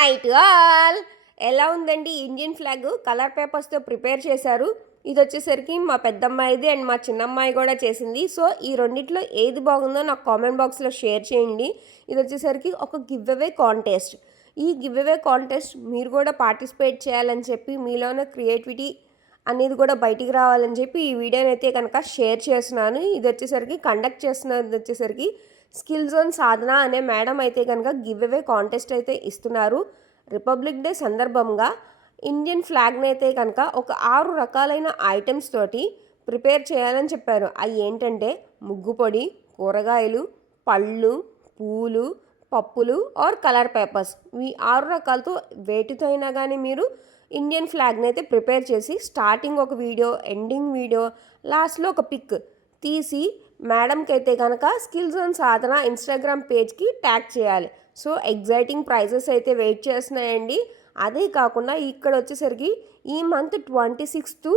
Hi to all. ఎలా ఉందండి Indian flag colour పేపర్స్తో prepare చేశారు. ఇది వచ్చేసరికి మా పెద్దమ్మాయిది అండ్ మా చిన్నమ్మాయి కూడా చేసింది. సో ఈ రెండిట్లో ఏది బాగుందో నాకు కామెంట్ బాక్స్లో షేర్ చేయండి. ఇది వచ్చేసరికి ఒక గివ్ అవే కాంటెస్ట్. ఈ గివ్ అవే కాంటెస్ట్ మీరు కూడా పార్టిసిపేట్ చేయాలని చెప్పి, మీలో ఉన్న క్రియేటివిటీ అనేది కూడా బయటికి రావాలని చెప్పి ఈ వీడియోని అయితే కనుక షేర్ చేస్తున్నాను. ఇది వచ్చేసరికి కండక్ట్ చేస్తున్నది వచ్చేసరికి స్కిల్ జోన్ సాధన అనే మేడం అయితే కనుక గివ్ అవే కాంటెస్ట్ అయితే ఇస్తున్నారు. రిపబ్లిక్ డే సందర్భంగా ఇండియన్ ఫ్లాగ్ని అయితే కనుక ఒక 6 రకాలైన ఐటమ్స్ తోటి ప్రిపేర్ చేయాలని చెప్పారు. అవి ఏంటంటే ముగ్గు పొడి, కూరగాయలు, పళ్ళు, పూలు, పప్పులు ఆర్ కలర్ పేపర్స్. ఈ 6 రకాలతో వేటితో అయినా కానీ మీరు ఇండియన్ ఫ్లాగ్ని అయితే ప్రిపేర్ చేసి స్టార్టింగ్ ఒక వీడియో, ఎండింగ్ వీడియో, లాస్ట్లో ఒక పిక్ తీసి మేడంకి అయితే కనుక స్కిల్ జోన్ సాధన ఇన్స్టాగ్రామ్ పేజ్కి ట్యాగ్ చేయాలి. సో ఎగ్జైటింగ్ ప్రైజెస్ అయితే వెయిట్ చేస్తున్నాయండి. అదే కాకుండా ఇక్కడ వచ్చేసరికి ఈ మంత్ 26 to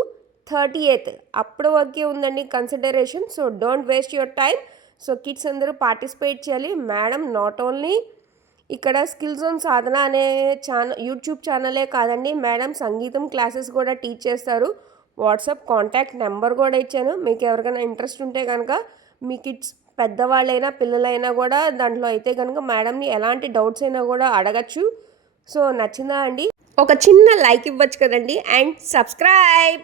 30th అప్పటి వరకే ఉందండి consideration. So don't waste your time. So kids అందరూ పార్టిసిపేట్ చేయాలి. మేడం నాట్ ఓన్లీ ఇక్కడ స్కిల్ జోన్ సాధన అనే యూట్యూబ్ ఛానలే కాదండి, మేడం సంగీతం క్లాసెస్ కూడా టీచ్ చేస్తారు. వాట్సాప్ కాంటాక్ట్ నెంబర్ కూడా ఇచ్చాను. మీకు ఎవరికైనా ఇంట్రెస్ట్ ఉంటే కనుక మీ కిడ్స్ పెద్దవాళ్ళైనా పిల్లలైనా కూడా దాంట్లో అయితే కనుక మేడంని ఎలాంటి డౌట్స్ అయినా కూడా అడగచ్చు. సో నచ్చిందా అండి? ఒక చిన్న లైక్ ఇవ్వచ్చు కదండి అండ్ సబ్స్క్రైబ్.